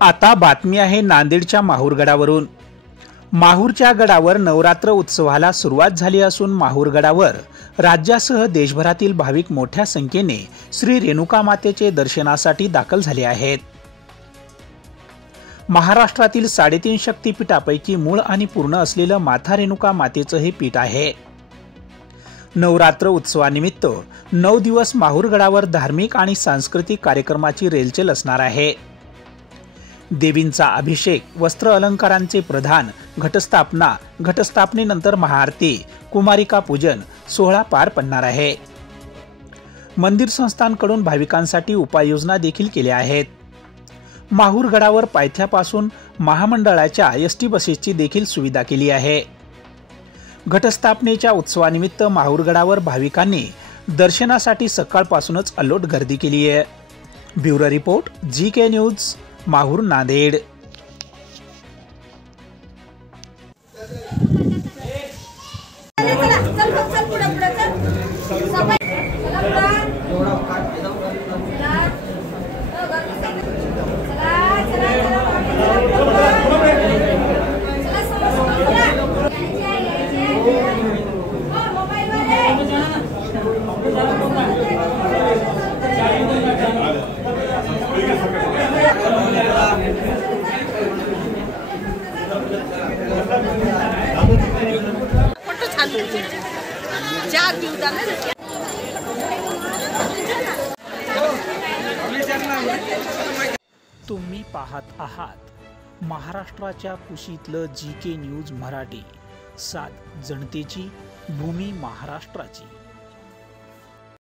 आता बातमी आहे नांदेडच्या माहूर गडावरून। माहूरच्या गडावर नवरात्र उत्सवाला सुरुवात झाली असून माहूर गडावर राज्यासह देशभरातील भाविक मोठ्या संख्येने श्री रेणुका मातेचे दर्शनासाठी दाखल झाले आहेत। महाराष्ट्रातील 3.5 शक्तिपीठापैकी मूळ आणि पूर्ण असलेलं माता रेणुका मातेचं हे पीठ आहे। नवरात्र उत्सवानिमित्त 9 दिवस माहूर गडावर धार्मिक आणि सांस्कृतिक कार्यक्रमाची रेलचेल असणार आहे। देवींचा अभिषेक, वस्त्र अलंकारांचे प्रदान, घटस्थापना, घटस्थापनेनंतर महाआरती, कुमारिका पूजन सोहळा पार पडणार आहे। मंदिर संस्थांकडून भाविकांसाठी उपाययोजना देखील केल्या आहेत। माहूर गडावर पायथ्यापासून महामंडळाच्या एसटी बसेसची देखील सुविधा केली आहे। घटस्थापनेच्या उत्सवानिमित्त माहूर गडावर भाविकांनी दर्शनासाठी सकाळपासूनच अलोट गर्दी केली आहे। Bureau report GK news, Mahur, Nanded. तुम्ही पाहत आहात महाराष्ट्राच्या कुशीतलं GK न्यूज मराठी, सात जनतेची, भूमी महाराष्ट्राची।